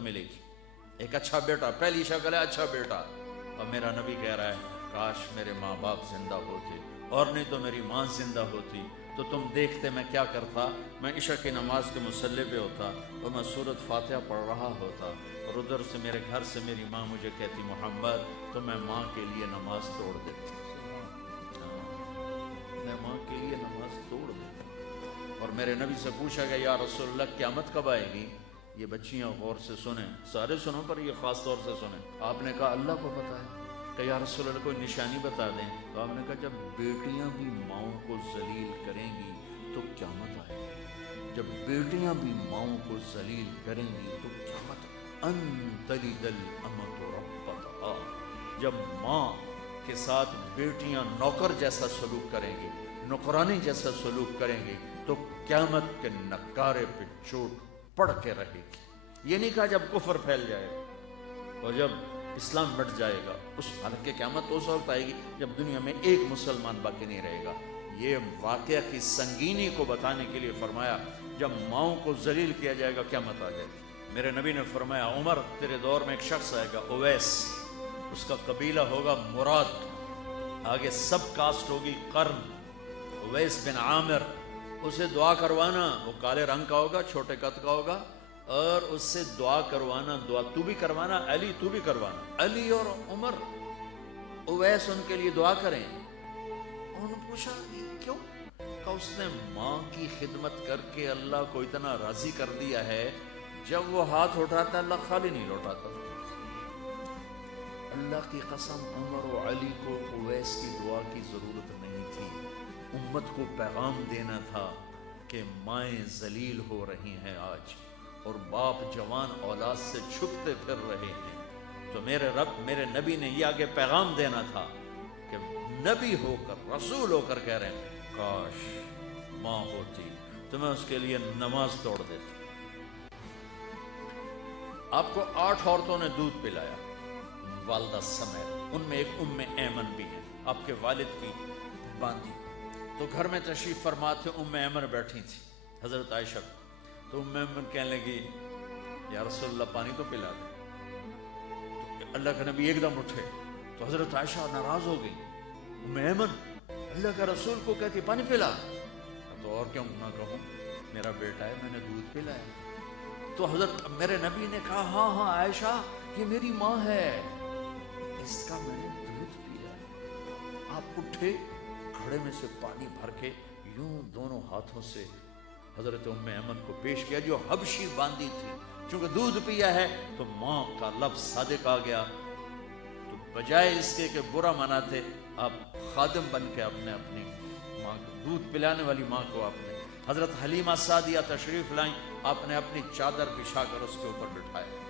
ملے گی، ایک اچھا بیٹا، پہلی شکل ہے اچھا بیٹا. اور میرا نبی کہہ رہا ہے کاش میرے ماں باپ زندہ ہوتے، اور نہیں تو میری ماں زندہ ہوتی تو تم دیکھتے میں کیا کرتا. میں عشاء کی نماز کے مصلی پہ ہوتا اور میں سورۃ فاتحہ پڑھ رہا ہوتا، اور ادھر سے میرے گھر سے میری ماں مجھے کہتی محمد، تو میں ماں کے لیے نماز توڑ دیتا. میں ماں کے لیے نماز توڑ دیتا. اور میرے نبی سے پوچھا گیا یا رسول اللہ قیامت کب آئے گی؟ یہ بچیاں غور سے سنیں، سارے سنوں پر یہ خاص طور سے سنیں. آپ نے کہا اللہ کو پتہ ہے. کہ یا رسول اللہ کوئی نشانی بتا دیں. تو آپ نے کہا جب بیٹیاں بھی ماؤں کو ذلیل کریں گی تو قیامت آئے گی. جب بیٹیاں بھی ماؤں کو ذلیل کریں گی تو قیامت. ان تلد الامۃ ربتہا، جب ماں کے ساتھ بیٹیاں نوکر جیسا سلوک کریں گی، نوکرانی جیسا سلوک کریں گی، تو قیامت کے نکارے پہ چوٹ پڑ کے رہے گی. یہ نہیں کہا جب کفر پھیل جائے گا اور جب اسلام مٹ جائے گا. اس حالانکہ قیامت تو اس وقت آئے گی جب دنیا میں ایک مسلمان باقی نہیں رہے گا. یہ واقعہ کی سنگینی کو بتانے کے لیے فرمایا جب ماؤں کو ذلیل کیا جائے گا قیامت آ جائے گی. میرے نبی نے فرمایا عمر تیرے دور میں ایک شخص آئے گا اویس، اس کا قبیلہ ہوگا مراد، آگے سب کاسٹ ہوگی قرن. اویس بن عامر، اسے دعا کروانا، وہ کالے رنگ کا ہوگا، چھوٹے قد کا ہوگا، اور اس سے دعا کروانا. دعا تو بھی کروانا، علی تو بھی کروانا. علی اور عمر اویس ان کے لیے دعا کریں. انہوں نے پوچھا یہ کیوں؟ کہ اس نے ماں کی خدمت کر کے اللہ کو اتنا راضی کر دیا ہے، جب وہ ہاتھ اٹھاتا اللہ خالی نہیں لوٹاتا. اللہ کی قسم عمر و علی کو اویس کی دعا کی ضرورت نہیں تھی. امت کو پیغام دینا تھا کہ مائیں ذلیل ہو رہی ہیں آج، اور باپ جوان اولاد سے چھپتے پھر رہے ہیں. تو میرے رب، میرے نبی نے یہ آگے پیغام دینا تھا کہ نبی ہو کر، رسول ہو کر کہہ رہے ہیں کاش ماں ہوتی تو میں اس کے لیے نماز توڑ دیتا. آپ کو 8 عورتوں نے دودھ پلایا والدہ سمیت، ان میں ایک ایمن بھی ہے، آپ کے والد کی باندھی. تو گھر میں تشریف فرما تھے، ایمن بیٹھی تھی حضرت عائشہ. تو ایمن کہنے لگی یا رسول اللہ پانی تو پلا دے. تو اللہ کا نبی ایک دم اٹھے تو حضرت عائشہ ناراض ہو گئی. ایمن اللہ کا رسول کو کہتی پانی پلا. تو اور کیوں نہ کہوں، میرا بیٹا ہے، میں نے دودھ پلایا. تو حضرت میرے نبی نے کہا ہاں ہاں عائشہ یہ میری ماں ہے، اس کا میں نے دودھ پیا. آپ اٹھے، گھڑے میں سے پانی بھر کے یوں دونوں ہاتھوں سے حضرت ایمن کو پیش کیا جو حبشی باندھی تھی. چونکہ دودھ پیا ہے تو ماں کا لفظ صادق آ گیا. تو بجائے اس کے کہ برا مناتے، آپ خادم بن کے اپنی ماں کو دودھ پلانے والی ماں کو آپ نے، حضرت حلیمہ سعدیہ تشریف لائیں، آپ نے اپنی چادر بچھا کر اس کے اوپر بٹھایا.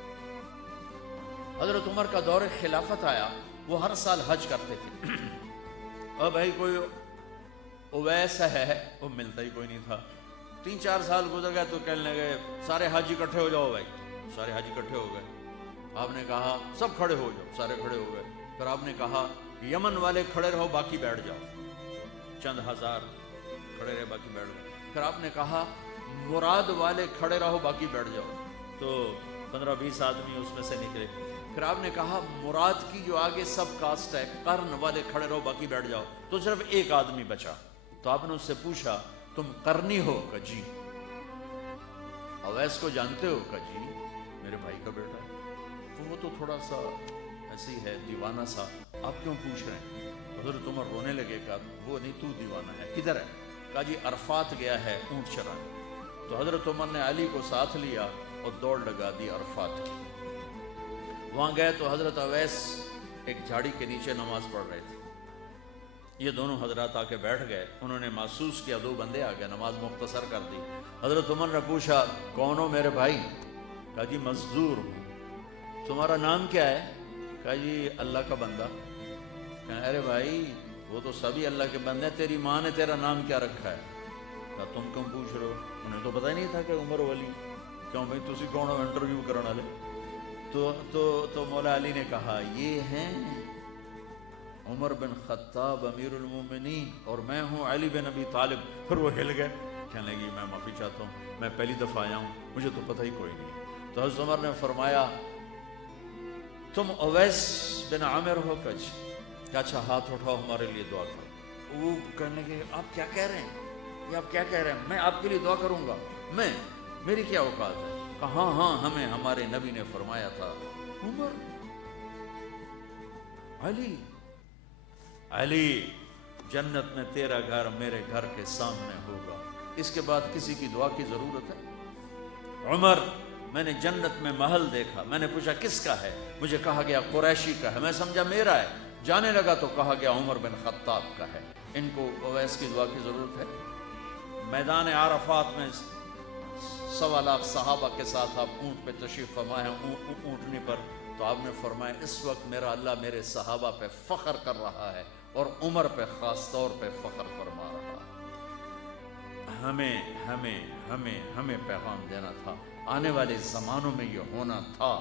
حضرت عمر کا دور خلافت آیا، وہ ہر سال حج کرتے تھے. اور بھائی کوئی اویس ہے، وہ ملتا ہی کوئی نہیں تھا. 3-4 سال گزر گئے تو کہنے لگے سارے حج اکٹھے ہو جاؤ. بھائی سارے حج اکٹھے ہو گئے. آپ نے کہا سب کھڑے ہو جاؤ، سارے کھڑے ہو گئے. پھر آپ نے کہا یمن والے کھڑے رہو باقی بیٹھ جاؤ. چند ہزار کھڑے رہے باقی بیٹھ گئے. پھر آپ نے کہا مراد والے کھڑے رہو باقی بیٹھ جاؤ. تو 15-20 آدمی اس میں سے نکلے. پھر آپ نے کہا مراد کی جو آگے سب کاسٹ ہے قرن والے کھڑے رہو باقی بیٹھ جاؤ. تو صرف ایک آدمی بچا. تو آپ نے اس سے پوچھا تم قرنی ہو؟ کہ جی. اویس کو جانتے ہو؟ کہ جی میرے بھائی کا بیٹا ہے. وہ تو تھوڑا سا ایسی ہے دیوانہ سا، آپ کیوں پوچھ رہے ہیں؟ تو حضرت عمر رونے لگے. کہا وہ نہیں تو دیوانہ ہے. کدھر ہے؟ کہا جی عرفات گیا ہے اونٹ چرانے. تو حضرت عمر نے علی کو ساتھ لیا اور دوڑ لگا دی عرفات کی. وہاں گئے تو حضرت اویس ایک جھاڑی کے نیچے نماز پڑھ رہے تھے. یہ دونوں حضرات آ کے بیٹھ گئے. انہوں نے محسوس کیا 2 بندے آ گئے، نماز مختصر کر دی. حضرت عمر نے پوچھا کون ہو میرے بھائی؟ کہا جی مزدور ہوں. تمہارا نام کیا ہے؟ کہا جی اللہ کا بندہ. کہا ارے بھائی وہ تو سبھی اللہ کے بندے ہیں، تیری ماں نے تیرا نام کیا رکھا ہے؟ کہا تم کیوں پوچھ رہے ہو؟ انہیں تو پتہ ہی نہیں تھا کہ عمر ولی. کیوں بھائی تسی کون ہو انٹرویو کرنے والے؟ تو مولا علی نے کہا یہ ہیں عمر بن خطاب امیر المومنین اور میں ہوں علی بن ابی طالب. پھر وہ ہل گئے، کہنے لگی میں معافی چاہتا ہوں، میں پہلی دفعہ آیا ہوں، مجھے تو پتہ ہی کوئی نہیں. تو حضرت عمر نے فرمایا تم اویس بن عامر ہو؟ کہ اچھا ہاتھ اٹھاؤ ہمارے لیے دعا کرو۔ وہ کہنے لگے آپ کیا کہہ رہے ہیں، یہ آپ کیا کہہ رہے ہیں، میں آپ کے لیے دعا کروں گا، میری کیا اوقات ہے؟ کہا ہاں ہمیں ہمارے نبی نے فرمایا تھا۔ عمر، علی جنت میں تیرا گھر میرے گھر کے سامنے ہوگا، اس کے بعد کسی کی دعا کی ضرورت ہے؟ عمر، میں نے جنت میں محل دیکھا، میں نے پوچھا کس کا ہے، مجھے کہا گیا قریشی کا ہے، میں سمجھا میرا ہے، جانے لگا تو کہا گیا عمر بن خطاب کا ہے، ان کو اویس کی دعا کی ضرورت ہے؟ میدان عرفات میں 1.25 لاکھ صحابہ کے ساتھ آپ اونٹ پہ تشریف فرما ہے، اونٹنی پر، تو آپ نے فرمایا اس وقت میرا اللہ میرے صحابہ پہ فخر کر رہا ہے اور عمر پہ خاص طور پہ فخر فرما رہا ہے۔ ہمیں پیغام دینا تھا، آنے والے زمانوں میں یہ ہونا تھا۔